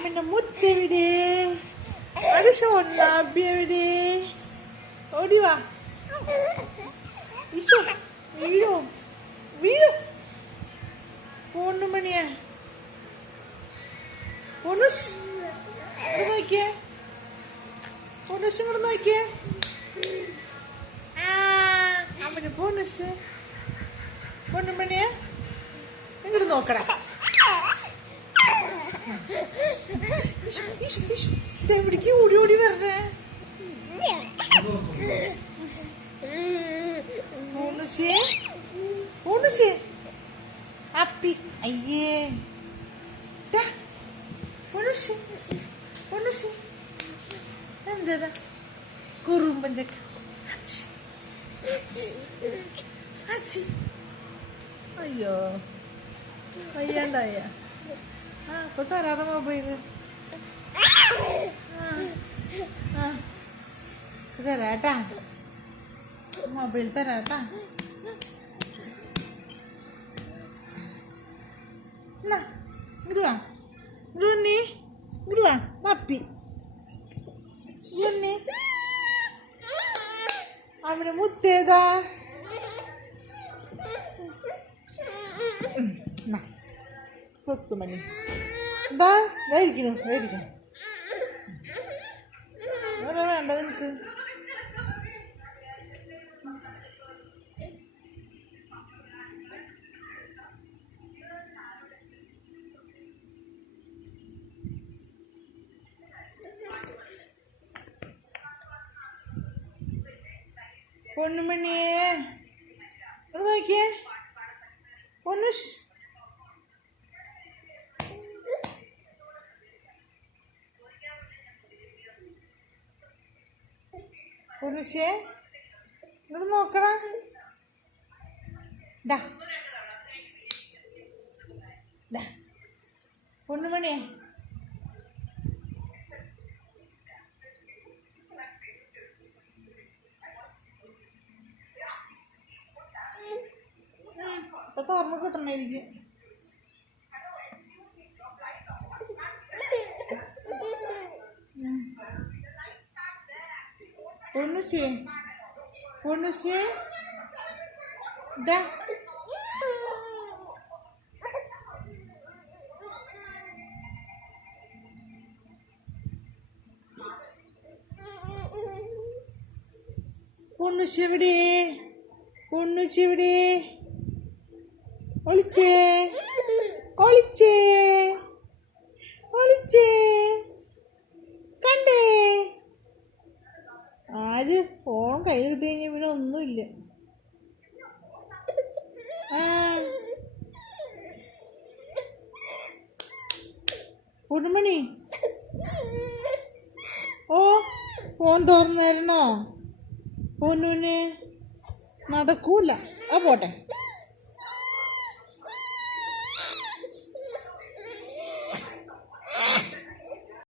അമ്മന്റെ മുത്തെവിടെ? അത് ഷോണ്ണാബി എവിടെ? ഓടിവാ. ഈശോ വീഴോ വീഴോ. പൊണ്ണുമണിയാ പൊണ്ണുസ് നോക്കിയേ. പൊണ്ണുസ് ഇങ്ങോട്ട് നോക്കിയേ. അമ്മന് പൊണ്ണുസ് പൊണ്ണുമണിയാ ഇങ്ങോട്ട് നോക്കടാ. എവിടേക്ക് ഓടി ഓടി വരണേ? പൂണുശേ പൂണുശേ അപ്പി അയ്യേ പൂണുശേ പൂണുശേ എന്താ കുറുമ്പൻ ചക്ക. അയ്യോ വയ്യാണ്ടായ. അപ്പൊ തരാറ മൊബൈല് തരാട്ടാ. മൊബൈൽ തരാട്ടാ. ഇടുവാ ഇടുവന്നേ ഇടുവാ നപ്പി ഇവന്നേ. അവിടെ മുത്തേതാ സ്വത്തുമണി എന്താ ഇതായിരിക്കണം ഇതായിരിക്കണം. അവിടെ വേണ്ട നിനക്ക്. പൊണ്ണുമണിയേ ഇവിടെ നോക്കിയേ. പൊണ്ണുഷ് പൊണ്ണുഷേ ഇവിടെ നോക്കടാ. പൊണ്ണുമണിയേ ഇപ്പൊ തുറന്ന് കിട്ടണായിരിക്കും. പൊണ്ണുശേ പൊണ്ണുശേ പൊണ്ണുശെവിടെ പൊണ്ണുശെവിടെ? ഒളിച്ചേ ഒളിച്ചേ ഒളിച്ചേ കണ്ടേ. ആര് ഫോൺ കൈ കിട്ടി കഴിഞ്ഞാൽ പിന്നെ ഒന്നുമില്ല. പൊണ്ണുമണി ഓ ഫോൺ തുറന്നായിരുന്നോ? പൊന്നൂന് നടക്കൂല. പോട്ടെ.